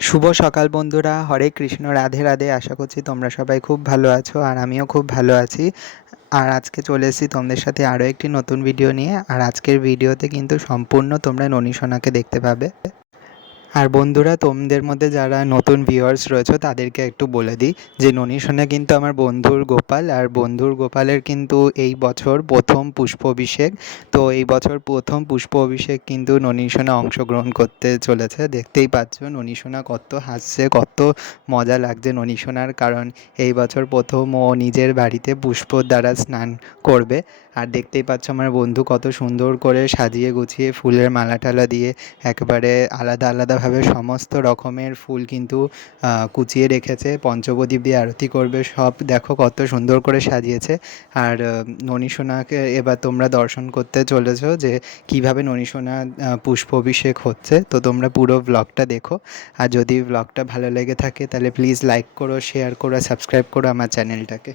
শুভ সকাল বন্ধুরা, হরে কৃষ্ণ, রাধে রাধে। আশা করছি তোমরা সবাই খুব ভালো আছো আর আমিও খুব ভালো আছি। আর আজকে চলে এসেছি তোমাদের সাথে আরও একটি নতুন ভিডিও নিয়ে। আর আজকের ভিডিওতে কিন্তু সম্পূর্ণ তোমরা ননী সোনাকে দেখতে পাবে। আর বন্ধুরা, তোমাদের মধ্যে যারা নতুন ভিউয়ার্স রয়েছে, তাদেরকে একটু বলে দিই যে ননী সোনা কিন্তু আমার বন্ধুর গোপাল, আর বন্ধুর গোপালের কিন্তু এই বছর প্রথম পুষ্প অভিষেক। তো এই বছর প্রথম পুষ্প অভিষেক কিন্তু ননী সোনা অংশগ্রহণ করতে চলেছে। দেখতেই পাচ্ছ ননী সোনা কত হাসছে, কত মজা লাগছে ননী সোনার কারণ এই বছর প্রথম ও নিজের বাড়িতে পুষ্পর দ্বারা স্নান করবে। আর দেখতেই পাচ্ছ আমার বন্ধু কত সুন্দর করে সাজিয়ে গুছিয়ে ফুলের মালা টালা দিয়ে একবারে আলাদা আলাদা আলাদাভাবে সমস্ত রকমের ফুল কিন্তু কুচিয়ে রেখেছে পঞ্চপ্রদীপ দিয়ে আরতি করবে সব দেখো কত সুন্দর করে সাজিয়েছে। আর আহ, ননী সোনাকে এবার তোমরা দর্শন করতে চলেছো যে কীভাবে ননী সোনা আহ, পুষ্প অভিষেক হচ্ছে। তো তোমরা পুরো ব্লগটা দেখো। আর যদি ব্লগটা ভালো লেগে থাকে তাহলে প্লিজ লাইক করো শেয়ার করো সাবস্ক্রাইব করো আমার চ্যানেলটাকে